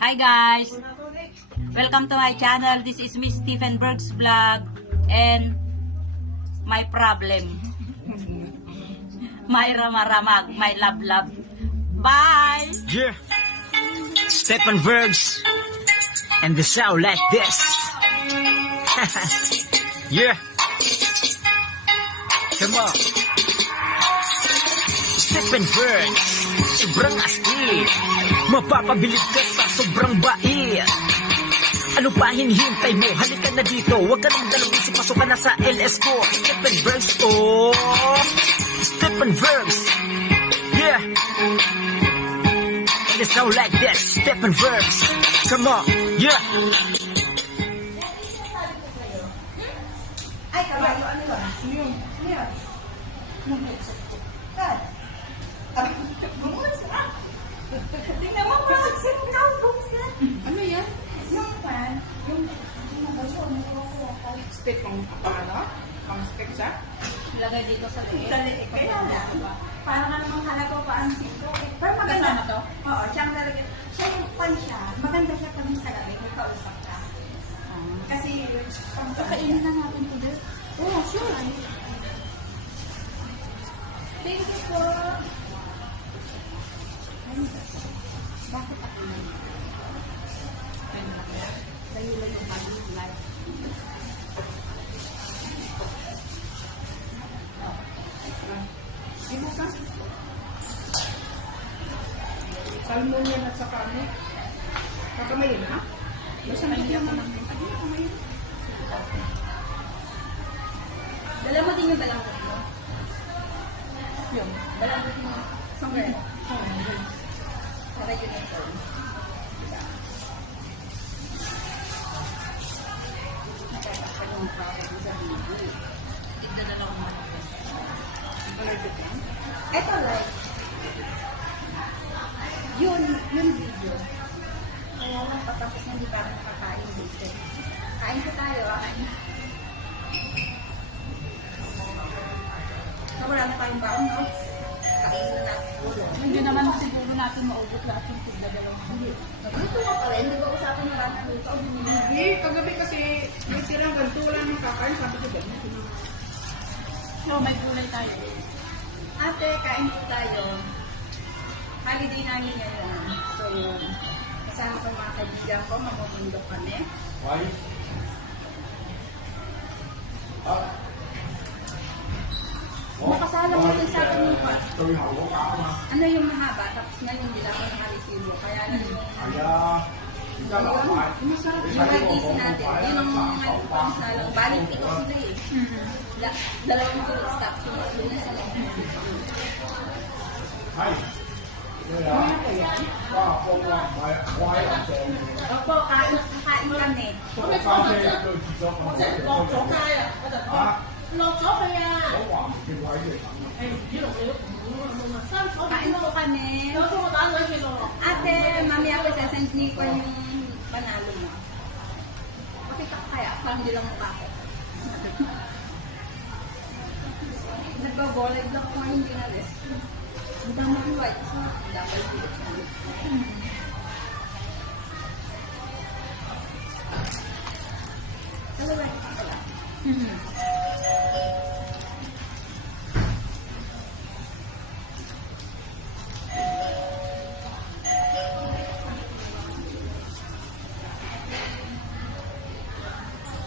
Hi guys! Welcome to my channel. This is Miss Stephen Berg's vlog and my problem. My ramaramag, my love. Bye! Yeah, Stephen Bergs, and the sound like this. Yeah, come on. Stephen Bergs, sobrang astig. Mapapabilib ka sa sobrang bait. Ano pa hinihintay mo? Halika na dito. Huwag ka nang dalawin, pasok ka na sa LS ko. Stephen Bergs, oh, Stephen Bergs. Yeah. And it sound like this, Stephen Bergs. Come on, yeah. Ay, kabayo, ano ba? Yun. Bungos na. Tingnan mo, parang sinungaw, bungos. Ano yan? Yung pan, yung baso, Stick pang ano? Pang stick siya? Ilagay dito sa liit. sa liit. Kaya lang, parang namang halaga pa ang sito. Pero maganda. Kasama to? Oo, siyang lalagyan. Siya yung pan siya. Maganda siya pag sa gabi, may kausap ka. Kasi, Kainin na natin ito din. oh, sure. Thank you po. Bakit ako na? Layo-layo yung body life. Sino ka? Salmon yan at saka ano? Kakamayin ha? Basta hindi naman ang kakamayin. Dala mo din yung balangkot mo? Yung. Balangkot mo. Somewhere. Oh, yun. Para yun yung phone. Nakakapag yung tao mo sa video. Dito na lang manipis. Allergic yan? Ito like, yun video. Kaya lang patapos na hindi pa rin nakakain dito. Kain ko tayo, So, wala na tayong baon, no? Kain na natin ulo. Hindi naman siguro natin maubot lahat yung tigdadalawang. Nagluto ka pala, hindi ba usapan ng bata luto? Hindi, kagabi kasi may tirang ganito, wala nang kakain. Sabi ko ba? So, may gulay tayo. Ate, kain po tayo. Holiday namin ngayon. So, kasama ko yung mga kaibigan ko, mamumundok kami. Nakasala mo din sa akin yung part. Ano yung mahaba, tapos ngayon hindi lang ako nakaresibo. Kaya lang yung Masarap. yung white natin, yun ang mga pangsalang. Balik ito sila eh. Dalawang tulos, tapos yung tulos sa loob. Opo, kain kami. 落咗佢啊！ Kain po kami. Ate, mamaya ko sasend ko yung panalo mo. Pakita ko kaya, parang hindi lang mukha ko. Nagbabolag lang ko ngayon, hindi na list. Ang dami yung white. Dapat dito. Dalawa ito pala.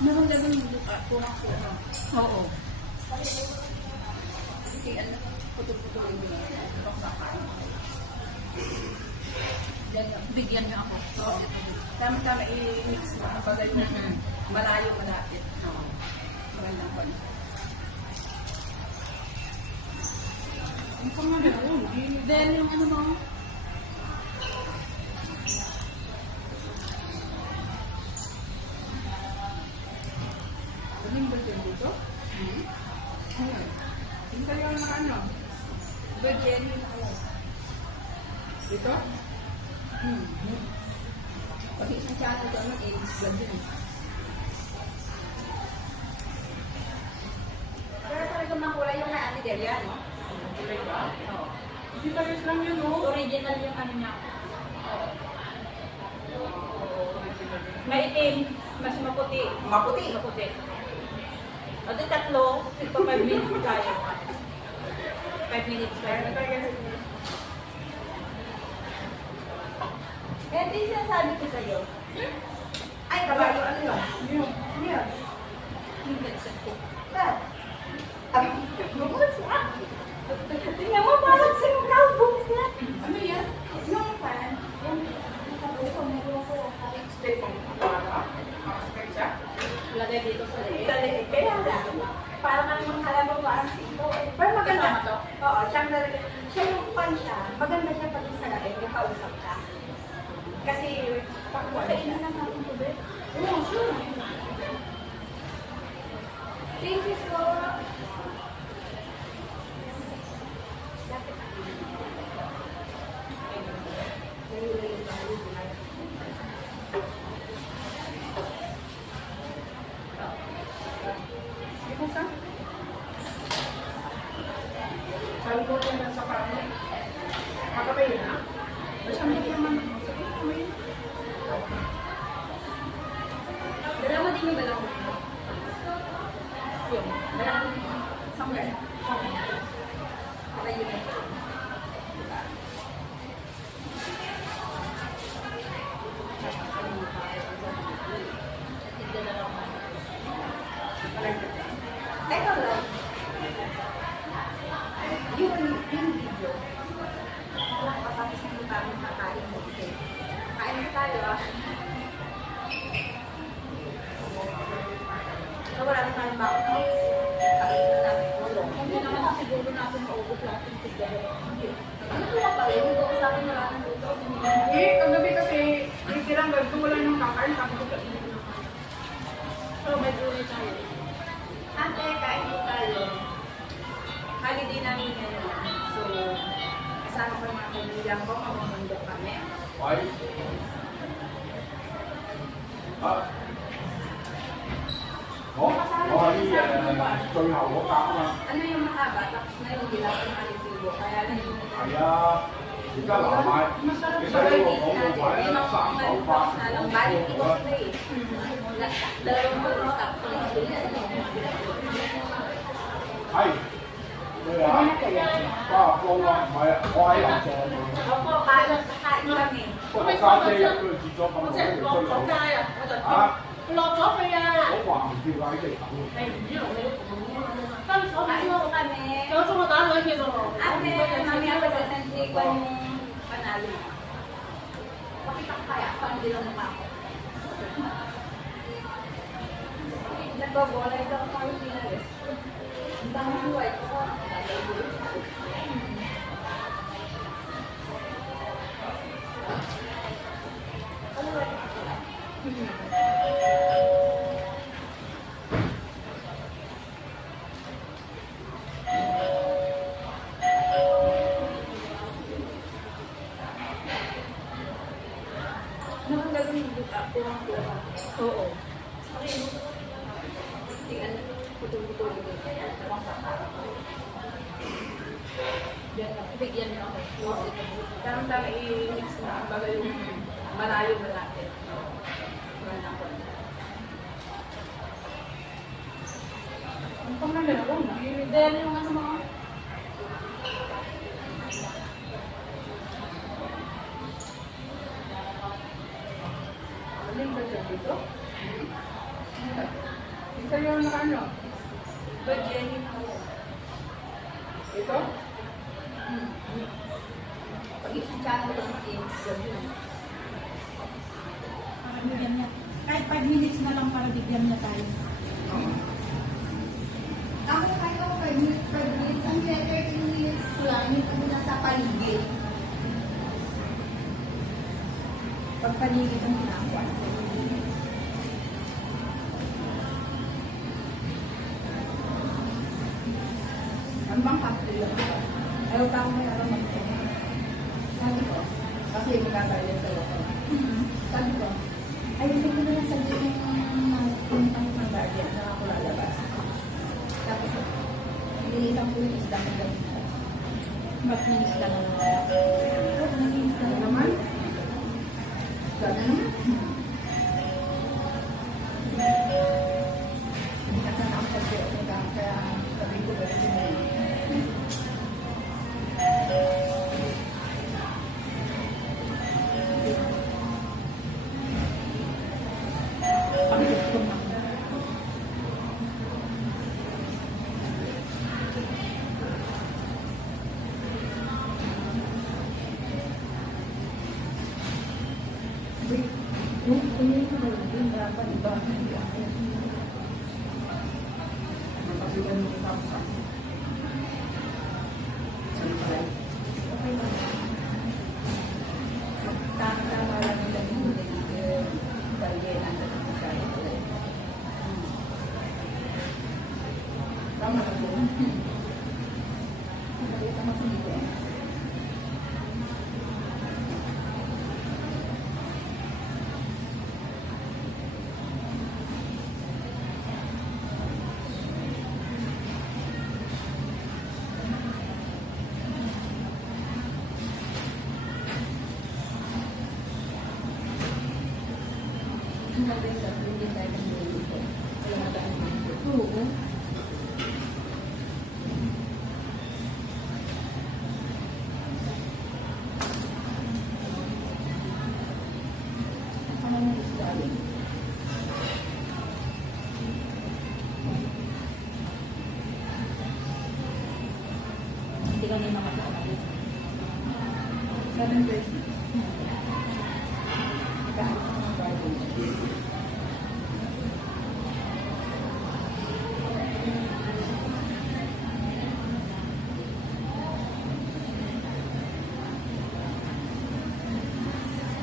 Meron gagawin yung lupa, kurang-kurang. Oo. Kasi ano, putol-putulin mo na. Kurang kakain. Yan yan. Bigyan niyo ako. So, tama-tama i-mix mo. Kapag na malayo, malapit. Magandang pan. Ang pangalan yun. Then, yung ano mo? Ano yung bagyan dito? Hindi tayo na ano? Bagyan yun ako. Dito? Pag isang channel ko, mag-edit vlog yun. Pero talaga makulay yung na Ate Delia, no? Kulay ba? Oo. Hindi tayo lang yun, no? Original yung ano niya. Maitim, mas maputi. Maputi. Maputi. O di tatlo, ito 5 minutes tayo. 5 minutes tayo. Kaya din sinasabi ko sa'yo. Ay, kabayo, ano yun? Yun. Saan? Ay, bubos na. Tingnan mo, parang singkaw, bubos na. Ano yan? Yung pan. Yung Stay pang expect siya. Lagay dito sa leeg. sa leeg. Kaya parang ang mga halaman parang singkaw. Pero maganda. Kasama to? Oo, siyang talaga. Siya yung pan siya. Maganda siya pag sa leeg, yung kausap ka. Kasi, pagkainin lang natin ito, be. Oo, sure. Thank you so much. Di ba sa? Salmo niya sa kami. Magkabay na? Basta may naman. Sige, may. Dalawa din yung dalawa. Yun. Dalawa. Somewhere. Ayun. Teka lang. Yung video. Wala pa tapos hindi pa kami kakain mo. Kain na tayo ah. So, wala na tayong bakit. Kain na namin tulong. Hindi naman siguro natin maubos lahat yung tigay. Ano po ba rin? Hindi ko sa akin wala nang luto. Eh, kagabi kasi, yung tirang ganito, wala nang kakain. Tapos ko kainin na. So, may gulay tayo. Ate, kain po tayo. Holiday namin ngayon. So, kasama ko yung mga kaibigan ko, mamamundok kami. Ay. À. Hổ, hổ đi最後嗰格啊嘛。 Ano yung mahaba, tapos na yung dilaw ng alisibo. Kaya lang yung... 係啊，而家南買，你睇到個廣告牌咧，398。 Balik ito sila eh. Dalawang mo stop.係。咩啊？花糕啊，唔係啊，我喺樓上啊。 Opo, kain kami. 不過家姐入去接咗咁耐，佢落咗街啊！啊！落咗去啊！我話唔叫喺地等。你唔知同你跟咗 Kain po kami. 有中我打佢叫做 Ate, mamaya pagkasanti ko yung panalo. Pakita ko kaya, paano din ang mukha ko. Nagbabola ito ako yung pinalis. Ang dami buhay ko. Ano ang gagawin yung buka? Puwang-puwang. Oo. Tingnan, putol-putol. Bigyan niyo ako. Tama-tama i-mix na. Baga yung malayo mo natin. Ang pangalan na. Then yung ano mga Aling ba siya dito? Isa yung ano? But Jenny po. Ito? Pag-isip channel ko sa Teams. Bigyan niya. Kahit 5 minutes na lang para bigyan niya tayo. Ako kahit ako 5 minutes. Ang 30 minutes ko lang. Hindi kami nasa paligid. Pagpaligid ang ginagawa. Ano bang factory lang ito? Ayaw pa ako may alam mag Sabi ko, kasi magkakalit sa loko. Sabi ko, ayusin ko na lang sa dito yung ng guardian na ako lalabas. Tapos, nililisang ko yung isda ng gamit. Mag-minis ka na lang. Mag-minis ka na Naman? naman. Gano'n naman. Kaya sabi ko ba yung ko yung dapat iba. Napasigan mo yung tapos ako. Salibay. Okay lang. Tama lang nila yung dahil ang kaya sila. Tama na po. Maliit ang masunod. Oo. Ano yung isdali? Hindi kami makakaalis. 7:30. Kahit sa Bible.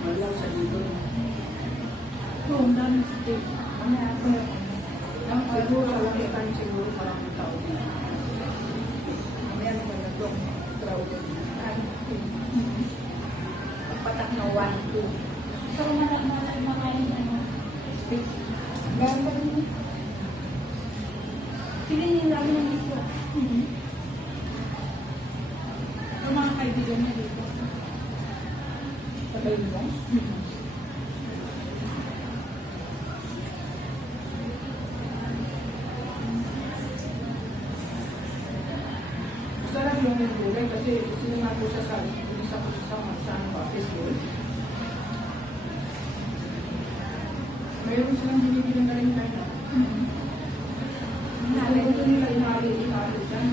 Malaw sa dito. Oo, ang dami steak. Ano ako yun? Ang Siguro sa laki tayo siguro parang ng tao din. meron ko na itong crowded. Patak na 1, 2. So, makain ano. Steak. Meron pa rin. Pili niyo namin ng gusto. Yung mga kaibigan niya dito. Sabay mo? Sarap yung gulay kasi sinunga ko siya sa isa ko sa Facebook. Mayroon silang binibili na rin tayo. Nalay ko nila inali dyan.